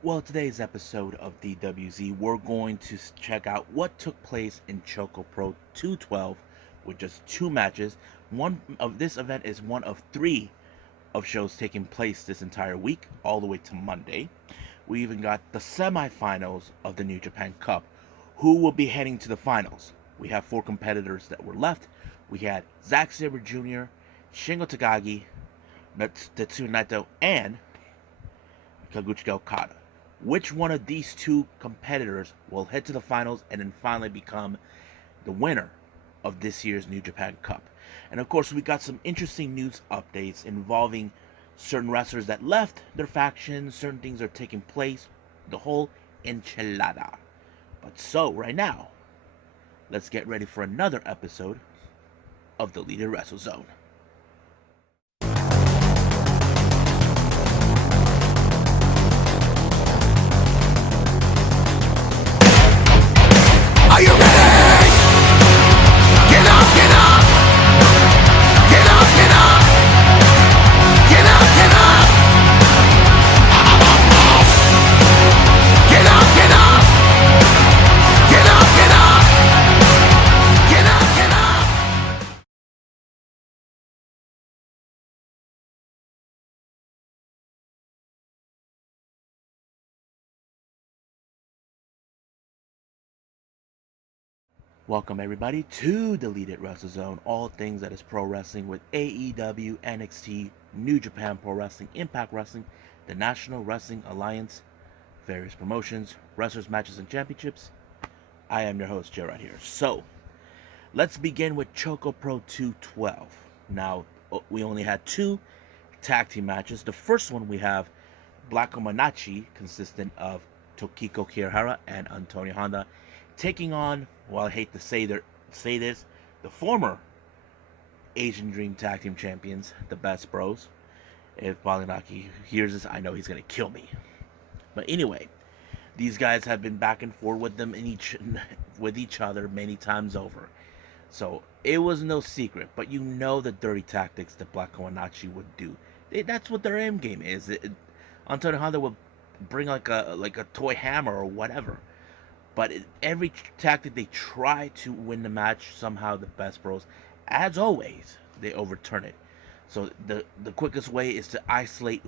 Well, today's episode of DWZ, we're going to check out what took place in ChocoPro 212 with just two matches. One of this event is one of three of shows taking place this entire week, all the way to Monday. We even got the semifinals of the New Japan Cup. Who will be heading to the finals? We have four competitors that were left. We had Zack Sabre Jr., Shingo Takagi, Tetsuya Naito, and Kaguchika Okada. Which one of these two competitors will head to the finals and then finally become the winner of this year's New Japan Cup? And of course, we got some interesting news updates involving certain wrestlers that left their factions, certain things are taking place, the whole enchilada. But so, right now, let's get ready for another episode of the Leader Wrestle Zone. Are you ready? Get up, get up! Get up, get up! Get up, get up! Get up, get up! Get up, get up! Get up, get up! Welcome everybody to the Leader Wrestle Zone, all things that is pro wrestling with AEW, NXT, New Japan Pro Wrestling, Impact Wrestling, the National Wrestling Alliance, various promotions, wrestlers, matches, and championships. I am your host, Joe, right here. So, let's begin with ChocoPro 212. Now, we only had two tag team matches. The first one we have Black Manachi, consistent of Tokiko Kirihara and Antonio Honda, taking on, well, I hate to say this, the former Asian Dream Tag Team Champions, the Best Bros. If Balinaki hears this, I know he's gonna kill me. But anyway, these guys have been back and forth with each other many times over. So it was no secret, but you know the dirty tactics that Black Kawanachi would do. That's what their end game is. Antonio Honda would bring like a toy hammer or whatever. But every tactic they try to win the match, somehow the Best Bros, as always, they overturn it. So the quickest way is to isolate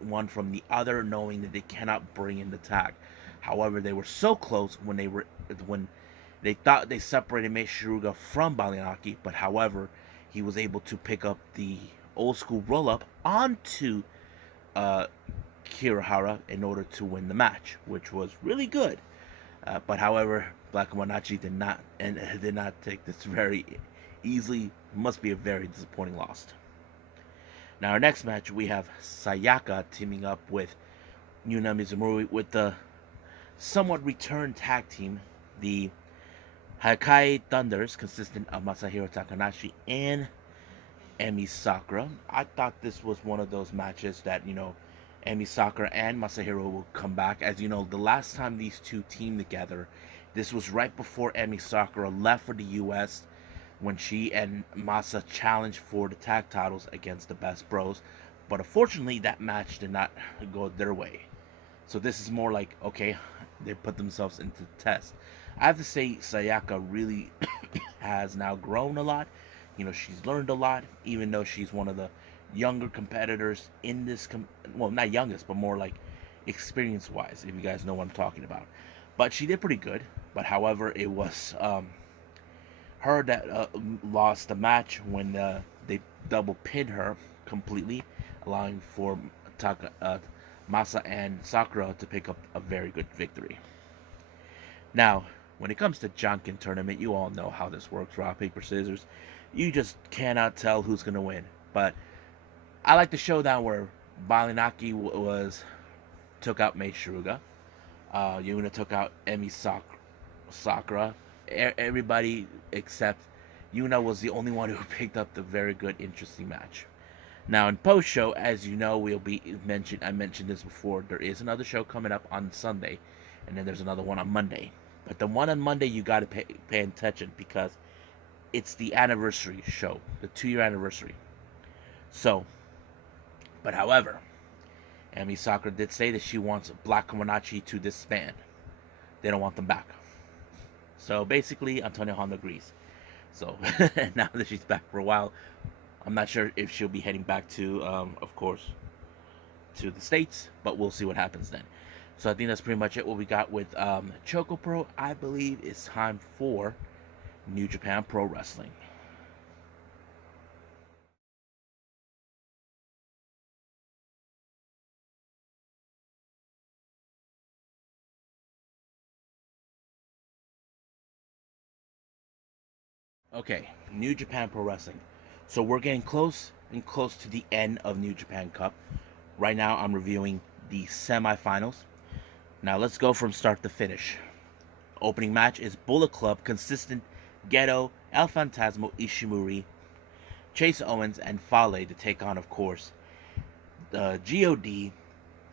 one from the other, knowing that they cannot bring in the tag. However, they were so close when they thought they separated Meishiruga from Balinaki, but however, he was able to pick up the old school roll up onto uh, Kirihara in order to win the match, which was really good. But however, Black Manachi did not take this very easily. Must be a very disappointing loss. Now our next match we have Sayaka teaming up with Yuna Mizumori with the somewhat returned tag team, the Hakai Thunders, consistent of Masahiro Takanashi and Emi Sakura. I thought this was one of those matches that, Emi Sakura and Masahiro will come back. As you know, the last time these two teamed together, this was right before Emi Sakura left for the US when she and Masa challenged for the tag titles against the Best Bros. But unfortunately, that match did not go their way. So this is more like, okay, they put themselves into the test. I have to say, Sayaka really has now grown a lot. She's learned a lot, even though she's one of the younger competitors in this. Well, not youngest, but more like experience-wise, if you guys know what I'm talking about. But she did pretty good. But however, it was her that lost the match when they double pinned her completely, allowing for Masa and Sakura to pick up a very good victory. Now, when it comes to Janken tournament, you all know how this works. Rock, paper, scissors. You just cannot tell who's going to win. But I like the showdown where Balinaki took out Mei Shiruga. Yuna took out Emi Sakura. Everybody except Yuna was the only one who picked up the very good, interesting match. Now in post show, as you know, I mentioned this before. There is another show coming up on Sunday, and then there's another one on Monday. But the one on Monday you got to pay attention because it's the anniversary show, the 2-year anniversary. So, but however, And Sakura did say that she wants Black Komachi to disband. They don't want them back. So basically, Antonio Honda agrees. So now that she's back for a while, I'm not sure if she'll be heading back to, of course, to the States, but we'll see what happens then. So I think that's pretty much it. What we got with ChocoPro, I believe it's time for New Japan Pro Wrestling. Okay, New Japan Pro Wrestling. So we're getting close and close to the end of New Japan Cup. Right now, I'm reviewing the semifinals. Now let's go from start to finish. Opening match is Bullet Club, Consistent, Geto, El Fantasmo, Ishimori, Chase Owens, and Fale to take on, of course, the God,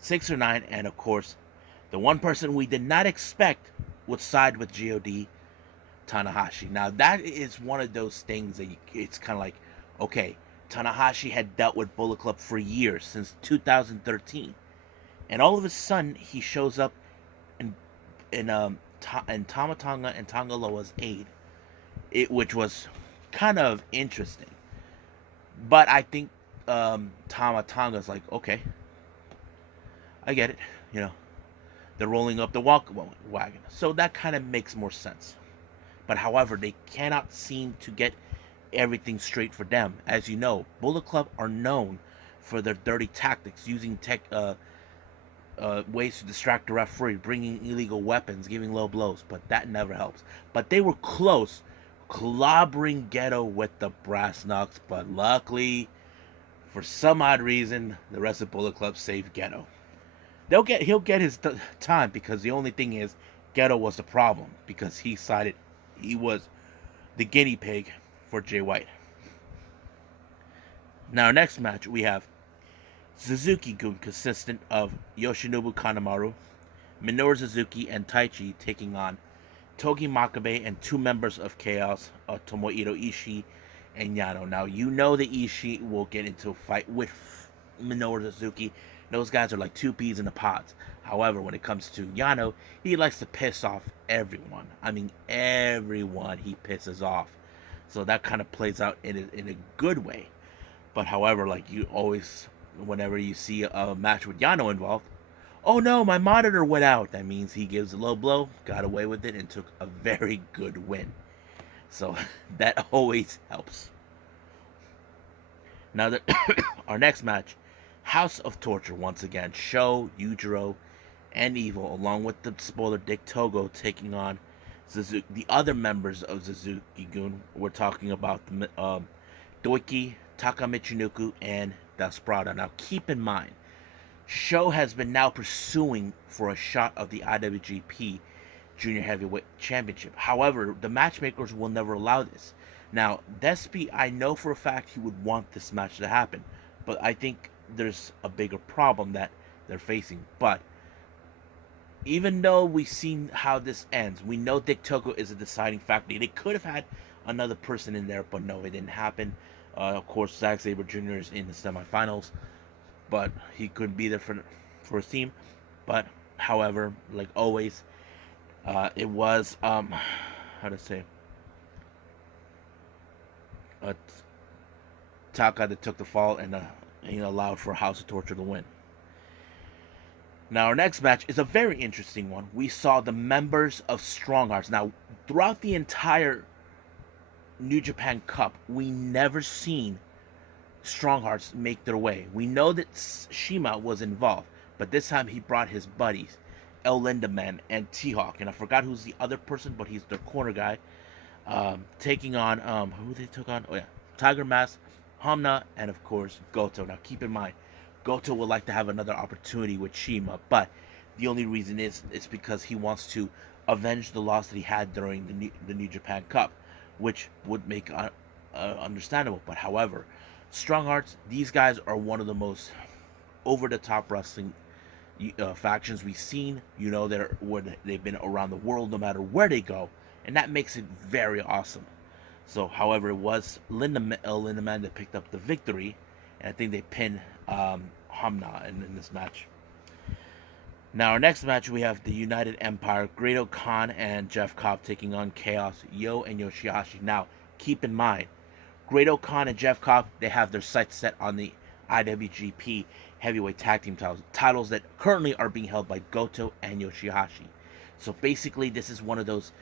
6 or 9, and of course, the one person we did not expect would side with God, Tanahashi. Now that is one of those things that it's kind of like, okay, Tanahashi had dealt with Bullet Club for years, since 2013, and all of a sudden he shows up in Tama Tonga and Tonga Loa's aid, which was kind of interesting. But I think Tama Tonga's like, okay, I get it, you know, they're rolling up the wagon, so that kind of makes more sense. But however, they cannot seem to get everything straight for them. As you know, Bullet Club are known for their dirty tactics, using ways to distract the referee, bringing illegal weapons, giving low blows, but that never helps. But they were close, clobbering Geto with the brass knucks, but luckily, for some odd reason, the rest of Bullet Club saved Geto. He'll get his time, because the only thing is, Geto was the problem, because he was the guinea pig for Jay White. Now, our next match, we have Suzuki-gun, consistent of Yoshinobu Kanemaru, Minoru Suzuki, and Taichi, taking on Togi Makabe and 2 members of Chaos, Tomohiro Ishii and Yano. Now, you know that Ishii will get into a fight with Minoru Suzuki. Those guys are like 2 peas in the pods. However, when it comes to Yano, he likes to piss off everyone. I mean, everyone he pisses off. So that kind of plays out in a good way. But however, like you always, whenever you see a match with Yano involved, oh no, my monitor went out. That means he gives a low blow, got away with it, and took a very good win. So that always helps. Now, our next match, House of Torture once again. Sho, Yujiro, and Evil, along with the spoiler Dick Togo, taking on the other members of Suzuki-gun. We're talking about Doiki, Taka Michinoku, and Desperado. Now, keep in mind, Sho has been now pursuing for a shot of the IWGP Junior Heavyweight Championship. However, the matchmakers will never allow this. Now, Despy, I know for a fact he would want this match to happen, but I think there's a bigger problem that they're facing. But even though we've seen how this ends, we know Dick Togo is a deciding factor. They could have had another person in there, but no, it didn't happen. Of course, Zack Sabre Jr. is in the semifinals, but he couldn't be there for his team. But however, like always, it was how to say, Taka that took the fall and allowed for House of Torture to win. Now, our next match is a very interesting one. We saw the members of Strong Hearts. Now, throughout the entire New Japan Cup, we never seen Strong Hearts make their way. We know that Shima was involved, but this time he brought his buddies, El Lindaman and T-Hawk, and I forgot who's the other person, but he's their corner guy, taking on, who they took on? Oh yeah, Tiger Mask, Hamna, and of course, Goto. Now, keep in mind, Goto would like to have another opportunity with Shima, but the only reason is because he wants to avenge the loss that he had during the New Japan Cup, which would make understandable. But however, Strong Hearts, these guys are one of the most over-the-top wrestling factions we've seen. You know, they've been around the world no matter where they go, and that makes it very awesome. So, however, it was Lindaman that picked up the victory, and I think they pinned Hamna in this match. Now, our next match, we have the United Empire, Great Khan and Jeff Cobb taking on Chaos, Yo and Yoshihashi. Now, keep in mind, Great Khan and Jeff Cobb, they have their sights set on the IWGP Heavyweight Tag Team titles that currently are being held by Goto and Yoshihashi. So basically, this is one of those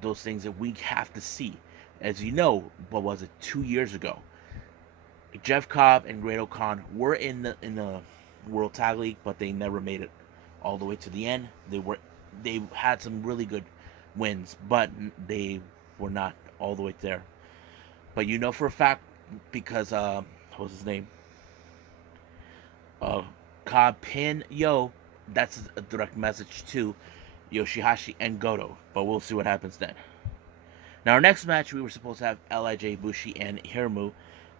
those things that we have to see. As you know, what was it, 2 years ago? Jeff Cobb and Great Khan were in the World Tag League, but they never made it all the way to the end. They had some really good wins, but they were not all the way there. But you know for a fact, because what was his name? Cobb pin Yo. That's a direct message to Yoshihashi and Goto. But we'll see what happens then. Now, our next match, we were supposed to have Lij, Bushi, and Hiromu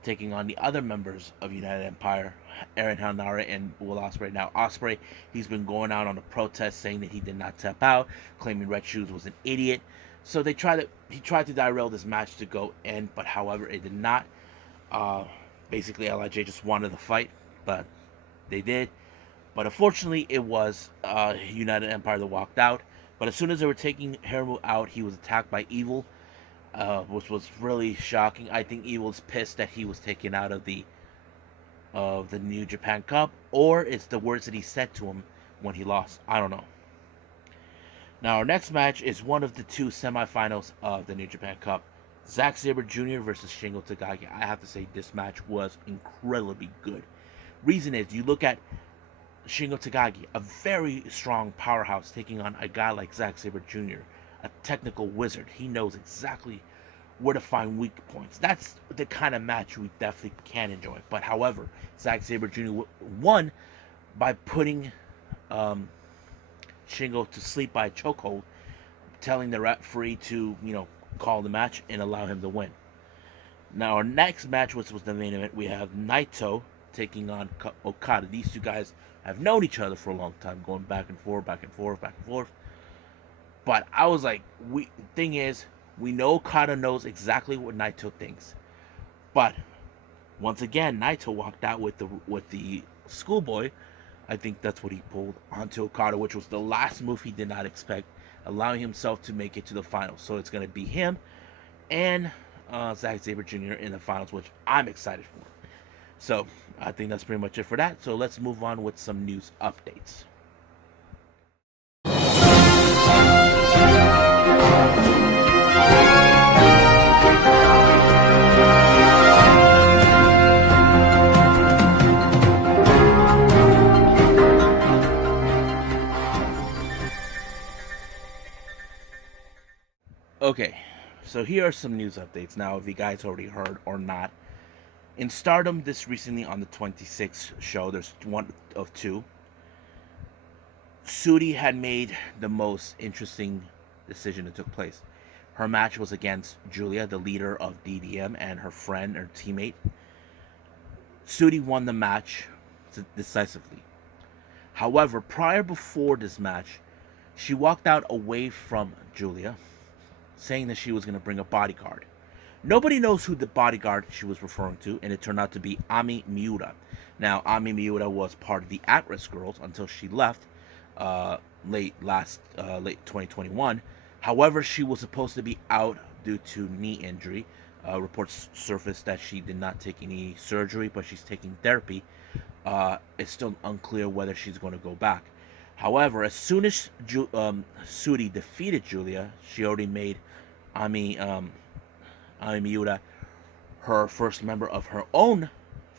taking on the other members of United Empire, Aaron Hanare and Will Ospreay. Now, Ospreay, he's been going out on a protest saying that he did not tap out, claiming Red Shoes was an idiot. So he tried to derail this match to go in, but however, it did not. Basically, Lij just wanted the fight, but they did. But unfortunately, it was United Empire that walked out. But as soon as they were taking Hiromu out, he was attacked by Evil, which was really shocking. I think Evil's pissed that he was taken out of the New Japan Cup, or it's the words that he said to him when he lost. I don't know. Now, our next match is one of the two semifinals of the New Japan Cup. Zack Sabre Jr. versus Shingo Takagi. I have to say, this match was incredibly good. Reason is, you look at Shingo Takagi, a very strong powerhouse, taking on a guy like Zack Sabre Jr., a technical wizard. He knows exactly where to find weak points. That's the kind of match we definitely can enjoy. But however, Zack Sabre Jr. won by putting Shingo to sleep by a chokehold, telling the referee to, call the match and allow him to win. Now, our next match, which was the main event, we have Naito taking on Okada. These two guys have known each other for a long time, going back and forth, back and forth, back and forth. But I was like, thing is, we know Okada knows exactly what Naito thinks. But once again, Naito walked out with the schoolboy. I think that's what he pulled onto Okada, which was the last move he did not expect, allowing himself to make it to the finals. So it's going to be him and Zack Sabre Jr. in the finals, which I'm excited for. So I think that's pretty much it for that. So let's move on with some news updates. Okay, so here are some news updates. Now, if you guys already heard or not, in Stardom this recently on the 26th show, there's one of two. Syuri had made the most interesting decision that took place. Her match was against Julia, the leader of DDM, and her friend or teammate. Syuri won the match decisively. However, before this match, she walked out away from Julia, saying that she was going to bring a bodyguard. Nobody knows who the bodyguard she was referring to, and it turned out to be Ami Miura. Now, Ami Miura was part of the At-Risk Girls until she left late 2021. However, she was supposed to be out due to knee injury. Reports surfaced that she did not take any surgery, but she's taking therapy. It's still unclear whether she's going to go back. However, as soon as Syuri defeated Julia, she already made Ami Miura her first member of her own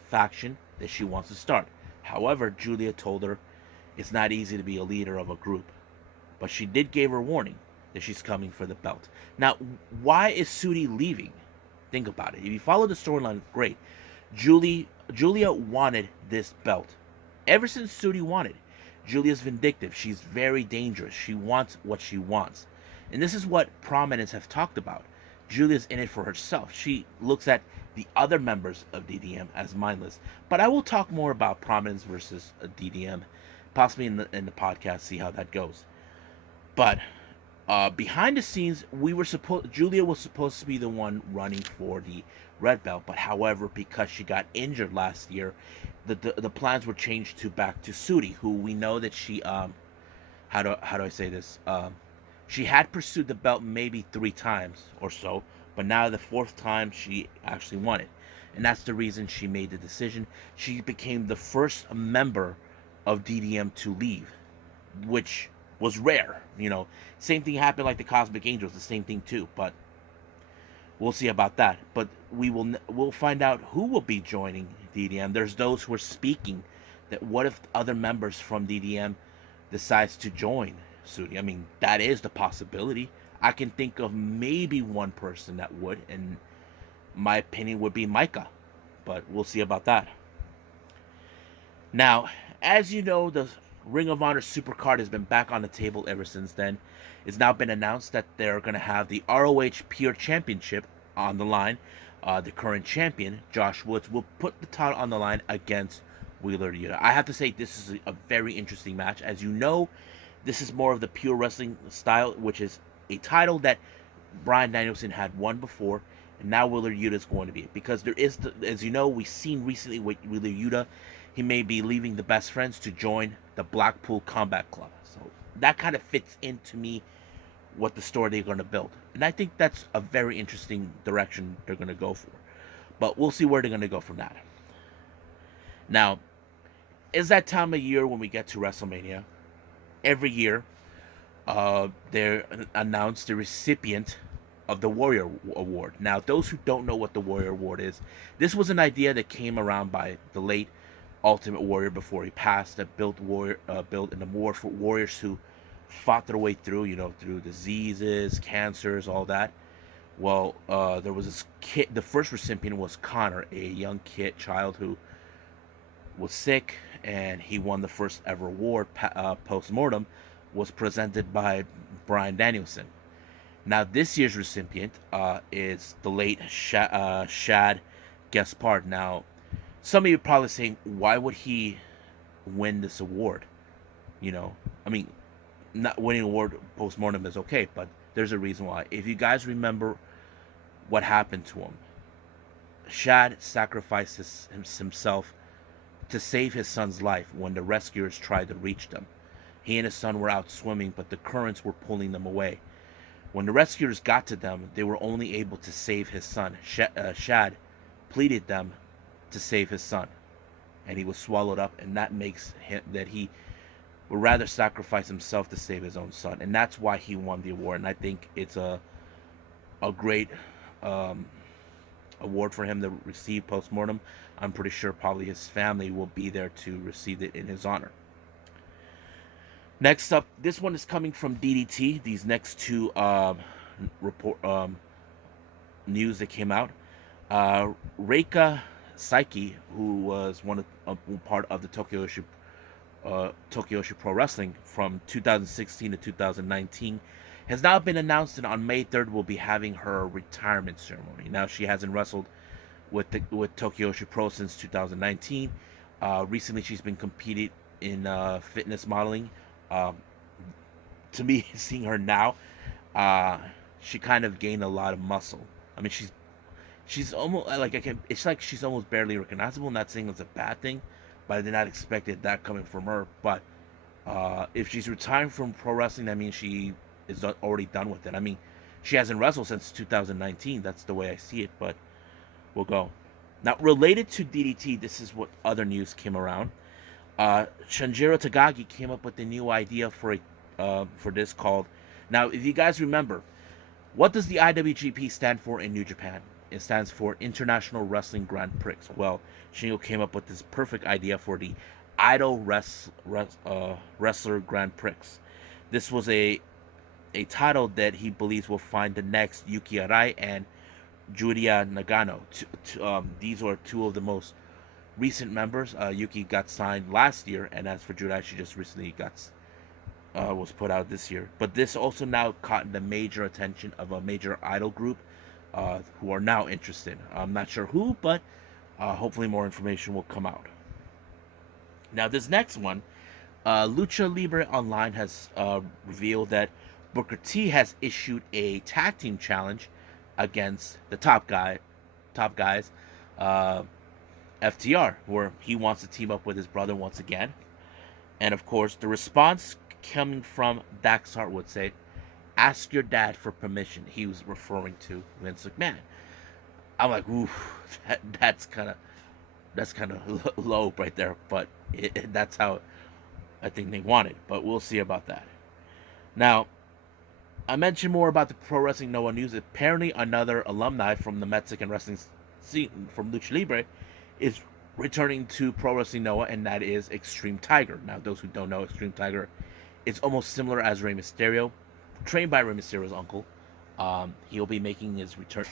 faction that she wants to start. However, Julia told her it's not easy to be a leader of a group, but she did give her warning that she's coming for the belt. Now, why is Syuri leaving? Think about it. If you follow the storyline, great. Julia wanted this belt ever since Syuri wanted. Julia's vindictive. She's very dangerous. She wants what she wants. And this is what prominents have talked about. Julia's in it for herself. She looks at the other members of DDM as mindless. But I will talk more about prominence versus DDM, possibly in the podcast, see how that goes. But behind the scenes, Julia was supposed to be the one running for the red belt. But however, because she got injured last year the plans were changed to back to Syuri, who we know that she how do I say this? She had pursued the belt maybe 3 times or so, but now the 4th time she actually won it, and that's the reason she made the decision. She became the first member of DDM to leave, which was rare. Same thing happened like the Cosmic Angels, the same thing too. But we'll see about that. But we'll find out who will be joining DDM. There's those who are speaking that what if other members from DDM decides to join Sudi? I mean, that is the possibility. I can think of maybe one person that would, and my opinion would be Micah. But we'll see about that. Now, as you know, the Ring of Honor Supercard has been back on the table ever since then. It's now been announced that they're going to have the ROH Pure Championship on the line. The current champion, Josh Woods, will put the title on the line against Wheeler Yuta. I have to say, this is a very interesting match. As you know, this is more of the pure wrestling style, which is a title that Bryan Danielson had won before, and now Wheeler Yuta is going to be. Because there is, as you know, we've seen recently with Wheeler Yuta, he may be leaving the Best Friends to join the Blackpool Combat Club. So that kind of fits into me what the story they're going to build. And I think that's a very interesting direction they're going to go for. But we'll see where they're going to go from that. Now, is that time of year when we get to WrestleMania. Every year, they announce the recipient of the Warrior Award. Now, those who don't know what the Warrior Award is, this was an idea that came around by the late Ultimate Warrior before he passed, that built an award for warriors who fought their way through, through diseases, cancers, all that. Well, there was this kid. The first recipient was Connor, a young child who was sick, and he won the first ever award. Post-mortem was presented by Bryan Danielson. Now, this year's recipient is the late Shad Gaspard. Now, some of you are probably saying, why would he win this award? I mean, not winning an award post-mortem is okay, but there's a reason why. If you guys remember what happened to him, Shad sacrificed himself to save his son's life when the rescuers tried to reach them. He and his son were out swimming, but the currents were pulling them away. When the rescuers got to them, they were only able to save his son. Shad pleaded them to save his son, and he was swallowed up, and that makes him that he would rather sacrifice himself to save his own son, and that's why he won the award. And I think it's a great award for him to receive post-mortem. I'm pretty sure probably his family will be there to receive it in his honor. Next up, this one is coming from DDT. These next two news that came out. Reiko Saiki, who was part of the Tokyo Pro Wrestling from 2016 to 2019, has now been announced, and on May 3rd will be having her retirement ceremony. Now, she hasn't wrestled with Tokyo Pro since 2019. Recently, she's been competing in fitness modeling. To me, seeing her now, she kind of gained a lot of muscle. I mean, she's almost it's like she's almost barely recognizable. Not saying it's a bad thing, but I did not expect that coming from her. But if she's retiring from pro wrestling, that means she is already done with it. I mean, she hasn't wrestled since 2019. That's the way I see it, but we'll go. Now, related to DDT, this is what other news came around. Shinjiro Tagagi came up with a new idea for this called. Now, if you guys remember, what does the IWGP stand for in New Japan? It stands for International Wrestling Grand Prix. Well, Shingo came up with this perfect idea for the Idol Wrestler Grand Prix. This was a title that he believes will find the next Yuki Arai and Julia Nagano. These are two of the most recent members. Yuki got signed last year, and as for Julia, she just recently was put out this year. But this also now caught the major attention of a major idol group who are now interested. I'm not sure who, but hopefully more information will come out. Now, this next one, Lucha Libre Online has revealed that Booker T has issued a tag team challenge against the top guys, FTR, where he wants to team up with his brother once again. And of course, the response coming from Dax Hart would say, "Ask your dad for permission." He was referring to Vince McMahon. I'm like, ooh, that's kind of low right there. But that's how I think they wanted. But we'll see about that. Now, I mentioned more about the Pro Wrestling Noah news. Apparently, another alumni from the Mexican wrestling scene from Lucha Libre is returning to Pro Wrestling Noah, and that is Extreme Tiger. Now, those who don't know, Extreme Tiger is almost similar as Rey Mysterio, trained by Rey Mysterio's uncle. He'll be making his return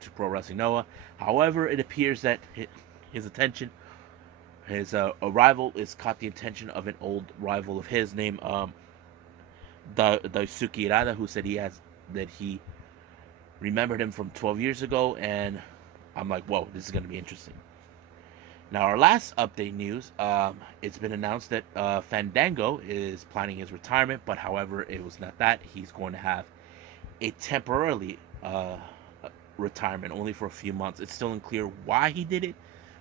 to Pro Wrestling Noah. However, it appears that his arrival is caught the attention of an old rival of his named Daisuke Irada, who said that he remembered him from 12 years ago, and I'm like, whoa, this is going to be interesting. Now, our last update news, it's been announced that Fandango is planning his retirement, but however, it was not that. He's going to have a temporarily retirement, only for a few months. It's still unclear why he did it,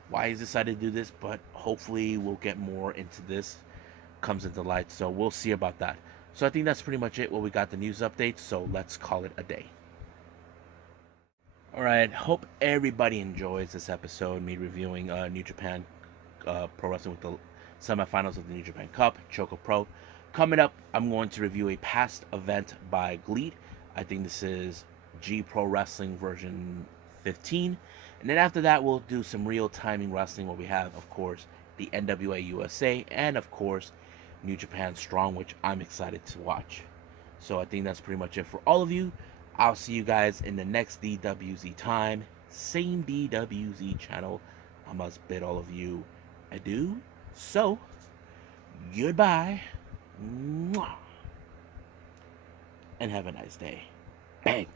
why he's decided to do this, but hopefully we'll get more into this, comes into light, so we'll see about that. So I think that's pretty much it, what we got the news updates, so let's call it a day. Alright, hope everybody enjoys this episode, me reviewing New Japan Pro Wrestling with the semifinals of the New Japan Cup, ChocoPro. Coming up, I'm going to review a past event by GLEAT. I think this is G Pro Wrestling version 15. And then after that, we'll do some real timing wrestling where we have, of course, the NWA USA and, of course, New Japan Strong, which I'm excited to watch. So I think that's pretty much it for all of you. I'll see you guys in the next DWZ time. Same DWZ channel. I must bid all of you adieu. So, goodbye. Mwah. And have a nice day. Bang.